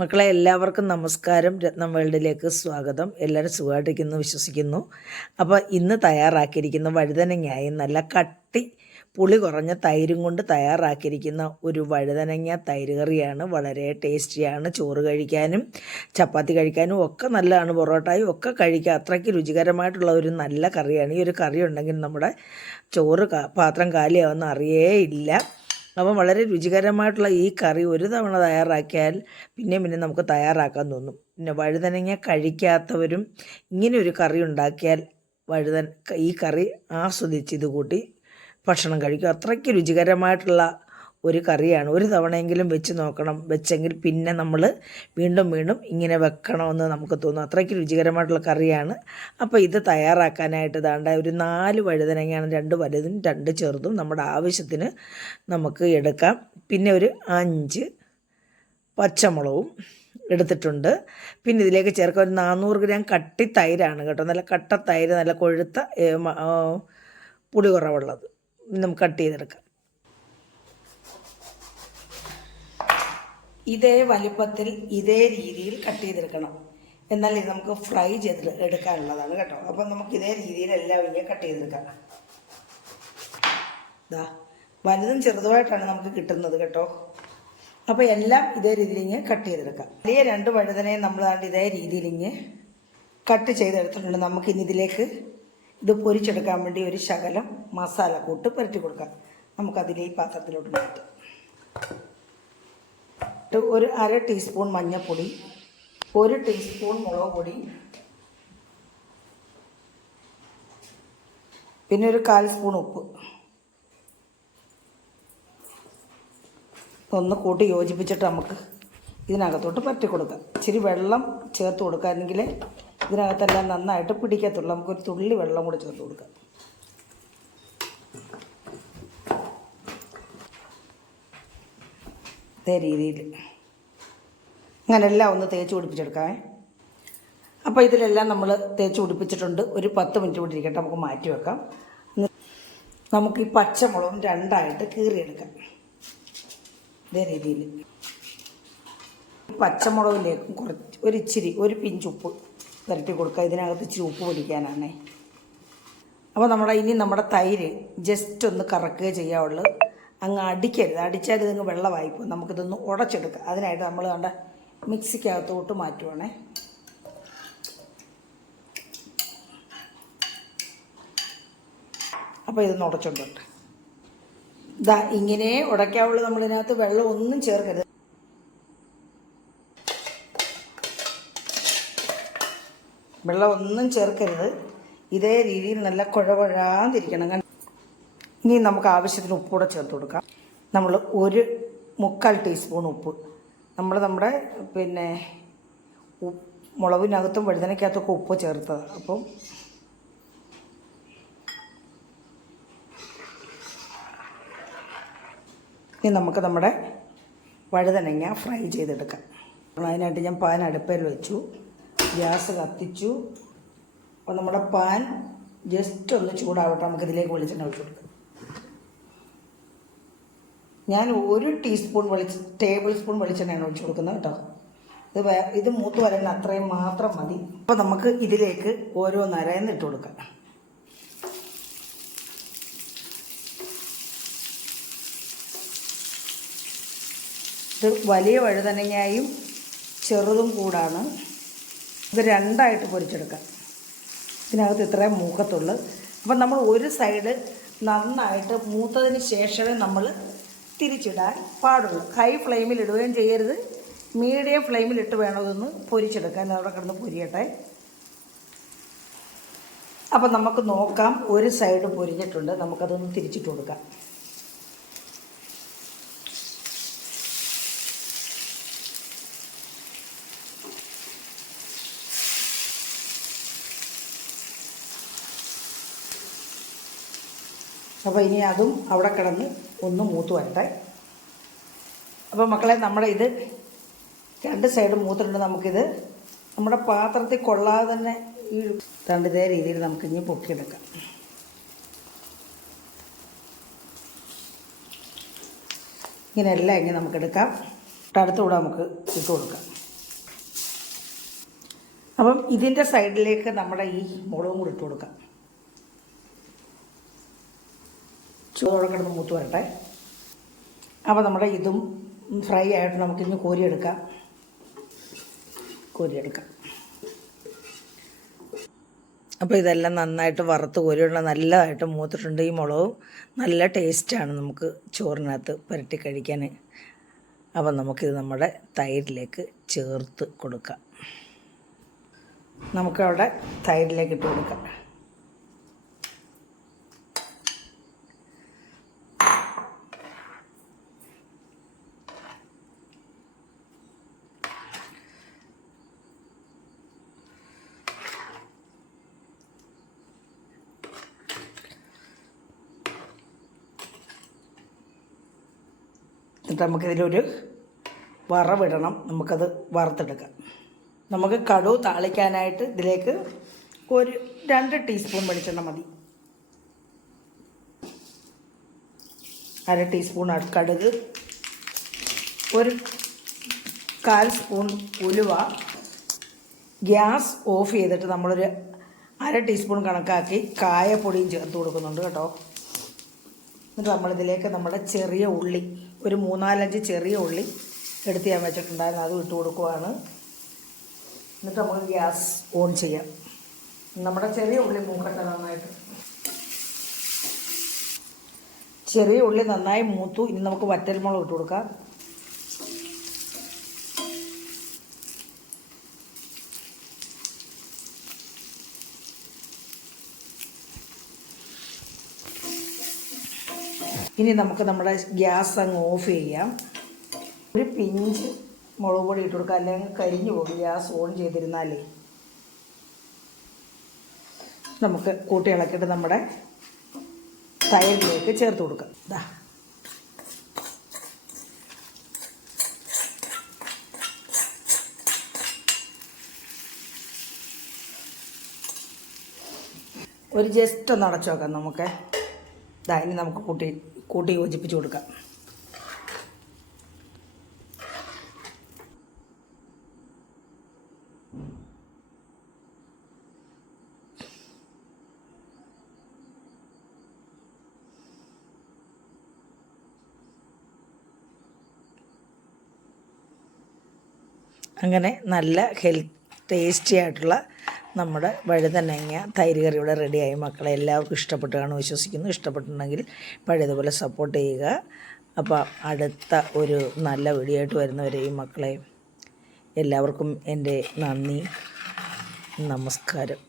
മക്കളെ എല്ലാവർക്കും നമസ്കാരം. രത്നം വേൾഡിലേക്ക് സ്വാഗതം. എല്ലാവരും സുഖമായിട്ടിരിക്കുന്നു വിശ്വസിക്കുന്നു. അപ്പോൾ ഇന്ന് തയ്യാറാക്കിയിരിക്കുന്ന വഴുതനങ്ങയായി നല്ല കട്ടി പുളി കുറഞ്ഞ തൈരും കൊണ്ട് തയ്യാറാക്കിയിരിക്കുന്ന ഒരു വഴുതനങ്ങ തൈര് കറിയാണ്. വളരെ ടേസ്റ്റിയാണ്. ചോറ് കഴിക്കാനും ചപ്പാത്തി കഴിക്കാനും ഒക്കെ നല്ലതാണ്. പൊറോട്ടയും ഒക്കെ കഴിക്കുക. അത്രയ്ക്ക് രുചികരമായിട്ടുള്ള ഒരു നല്ല കറിയാണ്. ഈ ഒരു കറി ഉണ്ടെങ്കിൽ നമ്മുടെ ചോറ് പാത്രം കാലിയാവുന്ന അറിയേ ഇല്ല. അപ്പം വളരെ രുചികരമായിട്ടുള്ള ഈ കറി ഒരു തവണ തയ്യാറാക്കിയാൽ പിന്നെ നമുക്ക് തയ്യാറാക്കാൻ തോന്നും. പിന്നെ വഴുതനങ്ങ കഴിക്കാത്തവരും ഇങ്ങനെ ഒരു കറി ഉണ്ടാക്കിയാൽ ഈ കറി ആസ്വദിച്ച് ഇത് കൂട്ടി ഭക്ഷണം കഴിക്കും. അത്രയ്ക്ക് രുചികരമായിട്ടുള്ള ഒരു കറിയാണ്. ഒരു തവണയെങ്കിലും വെച്ച് നോക്കണം. വെച്ചെങ്കിൽ പിന്നെ നമ്മൾ വീണ്ടും ഇങ്ങനെ വെക്കണമെന്ന് നമുക്ക് തോന്നും. അത്രയ്ക്ക് രുചികരമായിട്ടുള്ള കറിയാണ്. അപ്പോൾ ഇത് തയ്യാറാക്കാനായിട്ട് ദാണ്ട ഒരു 4 വഴുതനങ്ങയാണ്. 2 വലുതും 2 ചെറുതും നമ്മുടെ ആവശ്യത്തിന് നമുക്ക് എടുക്കാം. പിന്നെ ഒരു 5 പച്ചമുളകും എടുത്തിട്ടുണ്ട്. പിന്നെ ഇതിലേക്ക് ചേർക്കാൻ ഒരു 400 ഗ്രാം കട്ടി തൈരാണ് കേട്ടോ. നല്ല കട്ട തൈര്, നല്ല കൊഴുത്ത പുളി കുറവുള്ളത് നമുക്ക് കട്ട് ചെയ്തെടുക്കാം. ഇതേ വലിപ്പത്തിൽ ഇതേ രീതിയിൽ കട്ട് ചെയ്തെടുക്കണം. എന്നാൽ ഇത് നമുക്ക് ഫ്രൈ ചെയ്ത് എടുക്കാനുള്ളതാണ് കേട്ടോ. അപ്പം നമുക്ക് ഇതേ രീതിയിൽ എല്ലാം ഇങ്ങനെ കട്ട് ചെയ്തെടുക്കാം. വലുതും ചെറുതുമായിട്ടാണ് നമുക്ക് കിട്ടുന്നത് കേട്ടോ. അപ്പോൾ എല്ലാം ഇതേ രീതിയിൽ ഇങ്ങനെ കട്ട് ചെയ്തെടുക്കാം. വലിയ 2 വഴുതനയും നമ്മൾ ഇതേ രീതിയിൽ ഇങ്ങനെ കട്ട് ചെയ്തെടുത്തിട്ടുണ്ട്. നമുക്കിനി ഇതിലേക്ക് ഇത് പൊരിച്ചെടുക്കാൻ വേണ്ടി ഒരു ശകലം മസാല കൂട്ട് പുരട്ടി കൊടുക്കാം. നമുക്കതിൽ ഈ പാത്രത്തിലോട്ട് മാറ്റാം. ഒരു 1/2 ടീസ്പൂൺ മഞ്ഞൾപ്പൊടി, 1 ടീസ്പൂൺ മുളക് പൊടി, പിന്നെ ഒരു 1/4 സ്പൂൺ ഉപ്പ് ഒന്ന് കൂട്ടി യോജിപ്പിച്ചിട്ട് നമുക്ക് ഇതിനകത്തോട്ട് പറ്റി കൊടുക്കാം. ഇച്ചിരി വെള്ളം ചേർത്ത് കൊടുക്കാമെങ്കിൽ ഇതിനകത്തെല്ലാം നന്നായിട്ട് പിടിക്കത്തുള്ളൂ. നമുക്കൊരു തുള്ളി വെള്ളം കൂടി ചേർത്ത് കൊടുക്കാം. ഇതേ രീതിയിൽ അങ്ങനെ എല്ലാം ഒന്ന് തേച്ച് പിടിപ്പിച്ചെടുക്കാമേ. അപ്പോൾ ഇതിലെല്ലാം നമ്മൾ തേച്ച് പിടിപ്പിച്ചിട്ടുണ്ട്. ഒരു 10 മിനിറ്റ് കൂടി ഇരിക്കട്ടെ, നമുക്ക് മാറ്റി വെക്കാം. നമുക്ക് ഈ പച്ചമുളകും 2ആയിട്ട് കീറിയെടുക്കാം. ഇതേ രീതിയിൽ പച്ചമുളകിലേക്കും ഒരു പിഞ്ച് ഉപ്പ് പുരട്ടി കൊടുക്കുക. ഇതിനകത്ത് ഇച്ചിരി ഉപ്പ് പിടിക്കാനാണേ. അപ്പോൾ നമ്മുടെ തൈര് ജസ്റ്റ് ഒന്ന് കറക്കുക ചെയ്യാവുള്ളൂ. അങ്ങ് അടിക്കരുത്. അടിച്ചാൽ ഇതങ്ങ് വെള്ളമായിപ്പോൾ നമുക്കിതൊന്ന് ഉടച്ചെടുക്കാം. അതിനായിട്ട് നമ്മൾ കണ്ട മിക്സിക്കകത്തോട്ട് മാറ്റുവാണേ. അപ്പോൾ ഇതൊന്ന് ഉടച്ചോണ്ട് ഇങ്ങനെ ഉടയ്ക്കാവുള്ളൂ. നമ്മളിതിനകത്ത് വെള്ളം ഒന്നും ചേർക്കരുത്. വെള്ളം ഒന്നും ചേർക്കരുത്. ഇതേ രീതിയിൽ നല്ല കുഴകുഴാന്നിരിക്കണം. ഇനി നമുക്ക് ആവശ്യത്തിന് ഉപ്പൂടെ ചേർത്ത് കൊടുക്കാം. നമ്മൾ ഒരു 3/4 ടീസ്പൂൺ ഉപ്പ് നമ്മുടെ പിന്നെ മുളകിനകത്തും വഴുതനയ്ക്കകത്തൊക്കെ ഉപ്പ് ചേർത്തത്. അപ്പം ഇനി നമുക്ക് നമ്മുടെ വഴുതനങ്ങ ഫ്രൈ ചെയ്തെടുക്കാം. അതിനായിട്ട് ഞാൻ പാൻ അടുപ്പിൽ വെച്ചു, ഗ്യാസ് കത്തിച്ചു. അപ്പോൾ നമ്മുടെ പാൻ ജസ്റ്റ് ഒന്ന് ചൂടാവട്ടെ. നമുക്കിതിലേക്ക് വെളിച്ചെണ്ണ ഒഴിച്ചു കൊടുക്കാം. ഞാൻ 1 ടേബിൾ സ്പൂൺ വെളിച്ചെണ്ണയാണ് ഒഴിച്ചു കൊടുക്കുന്നത് കേട്ടോ. ഇത് മൂത്ത് വരേണ്ട അത്രയും മാത്രം മതി. അപ്പോൾ നമുക്ക് ഇതിലേക്ക് ഓരോന്നരന്ന് ഇട്ട് കൊടുക്കാം. ഇത് വലിയ വഴുതനങ്ങയും ചെറുതും കൂടാണ്. ഇത് 2ആയിട്ട് പൊരിച്ചെടുക്കാം. ഇതിനകത്ത് ഇത്രയും മൂക്കത്തുള്ളൂ. അപ്പം നമ്മൾ ഒരു സൈഡ് നന്നായിട്ട് മൂത്തതിന് ശേഷമേ നമ്മൾ തിരിച്ചിടാൻ പാടുള്ളൂ. ഹൈ ഫ്ലെയിമിൽ ഇടുകയും ചെയ്യരുത്. മീഡിയം ഫ്ലെയിമിലിട്ട് വേണം ഇതൊന്ന് പൊരിച്ചെടുക്കാൻ. അവിടെ കിടന്ന് പൊരിയട്ടെ. അപ്പം നമുക്ക് നോക്കാം. ഒരു സൈഡ് പൊരിഞ്ഞിട്ടുണ്ട്. നമുക്കതൊന്ന് തിരിച്ചിട്ട് കൊടുക്കാം. അപ്പോൾ ഇനി അതും അവിടെ കിടന്ന് ഒന്ന് മൂത്ത് വരട്ടെ. അപ്പോൾ മക്കളെ, നമ്മുടെ ഇത് 2 സൈഡ് മൂത്തിട്ടുണ്ട്. നമുക്കിത് നമ്മുടെ പാത്രത്തിൽ കൊള്ളാതെ തന്നെ ഈ ഇതേ രീതിയിൽ നമുക്കിനി പൊക്കിയെടുക്കാം. ഇങ്ങനെയെല്ലാം ഇങ്ങനെ നമുക്കെടുക്കാം. അടുത്തുകൂടെ നമുക്ക് ഇട്ട് കൊടുക്കാം. അപ്പം ഇതിൻ്റെ സൈഡിലേക്ക് നമ്മുടെ ഈ മുളകും കൂടി ഇട്ട് കൊടുക്കാം. ചോറ് കിടന്ന് മൂത്ത് വരട്ടെ. അപ്പോൾ നമ്മുടെ ഇതും ഫ്രൈ ആയിട്ട് നമുക്കിന്ന് കോരിയെടുക്കാം. അപ്പോൾ ഇതെല്ലാം നന്നായിട്ട് വറുത്ത് കോരിയിടണം. നല്ലതായിട്ട് മൂത്തിട്ടുണ്ട്. ഈ മുളകും നല്ല ടേസ്റ്റാണ് നമുക്ക് ചോറിനകത്ത് പുരട്ടി കഴിക്കാൻ. അപ്പം നമുക്കിത് നമ്മുടെ തൈരിലേക്ക് ചേർത്ത് കൊടുക്കാം. നമുക്കവിടെ തൈരിലേക്ക് ഇട്ട് കൊടുക്കാം. എന്നിട്ട് നമുക്കിതിലൊരു വറവിടണം. നമുക്കത് വറുത്തെടുക്കാം. നമുക്ക് കടുക് താളിക്കാനായിട്ട് ഇതിലേക്ക് ഒരു 2 ടീസ്പൂൺ വെളിച്ചെണ്ണ മതി. 1/2 ടീസ്പൂൺ കടുക്, ഒരു 1/4 സ്പൂൺ ഉലുവ. ഗ്യാസ് ഓഫ് ചെയ്തിട്ട് നമ്മളൊരു 1/2 ടീസ്പൂൺ കണക്കാക്കി കായപ്പൊടിയും ചേർത്ത് കൊടുക്കുന്നുണ്ട് കേട്ടോ. എന്നിട്ട് നമ്മളിതിലേക്ക് നമ്മുടെ ചെറിയ ഉള്ളി, ഒരു 3-4 ചെറിയ ഉള്ളി എടുത്ത് ഞാൻ വെച്ചിട്ടുണ്ടായിരുന്നു, അതും ഇട്ട് കൊടുക്കുവാണ്. എന്നിട്ട് നമുക്ക് ഗ്യാസ് ഓൺ ചെയ്യാം. നമ്മുടെ ചെറിയ ഉള്ളി മൂക്കട്ടെ നന്നായിട്ട്. ചെറിയ ഉള്ളി നന്നായി മൂത്തു. ഇനി നമുക്ക് വറ്റൽമുളക് ഇട്ട് കൊടുക്കാം. ഇനി നമുക്ക് നമ്മുടെ ഗ്യാസ് അങ്ങ് ഓഫ് ചെയ്യാം. ഒരു പിഞ്ച് മുളക് പൊടി ഇട്ട് കൊടുക്കുക, അല്ലെങ്കിൽ കരിഞ്ഞു പോകും ഗ്യാസ് ഓൺ ചെയ്തിരുന്നാലേ. നമുക്ക് കൂട്ടി ഇളക്കിയിട്ട് നമ്മുടെ തൈരിലേക്ക് ചേർത്ത് കൊടുക്കാം. ഇതാ ഒരു ജസ്റ്റ് ഒന്ന് അടച്ചു നോക്കാം നമുക്ക്. ഇതാ ഇനി നമുക്ക് കൂട്ടി യോജിപ്പിച്ച് കൊടുക്കാം. അങ്ങനെ നല്ല ടേസ്റ്റി ആയിട്ടുള്ള നമ്മുടെ വഴുതനങ്ങ തൈര് കറി ഇവിടെ റെഡിയായി. മക്കളെ എല്ലാവർക്കും ഇഷ്ടപ്പെട്ടു കാണും വിശ്വസിക്കുന്നു. ഇഷ്ടപ്പെട്ടിട്ടുണ്ടെങ്കിൽ പഴയതുപോലെ സപ്പോർട്ട് ചെയ്യുക. അപ്പോൾ അടുത്ത ഒരു നല്ല വീഡിയോ ആയിട്ട് വരുന്നവരെയും മക്കളെ എല്ലാവർക്കും എൻ്റെ നന്ദി, നമസ്കാരം.